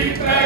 Keep that.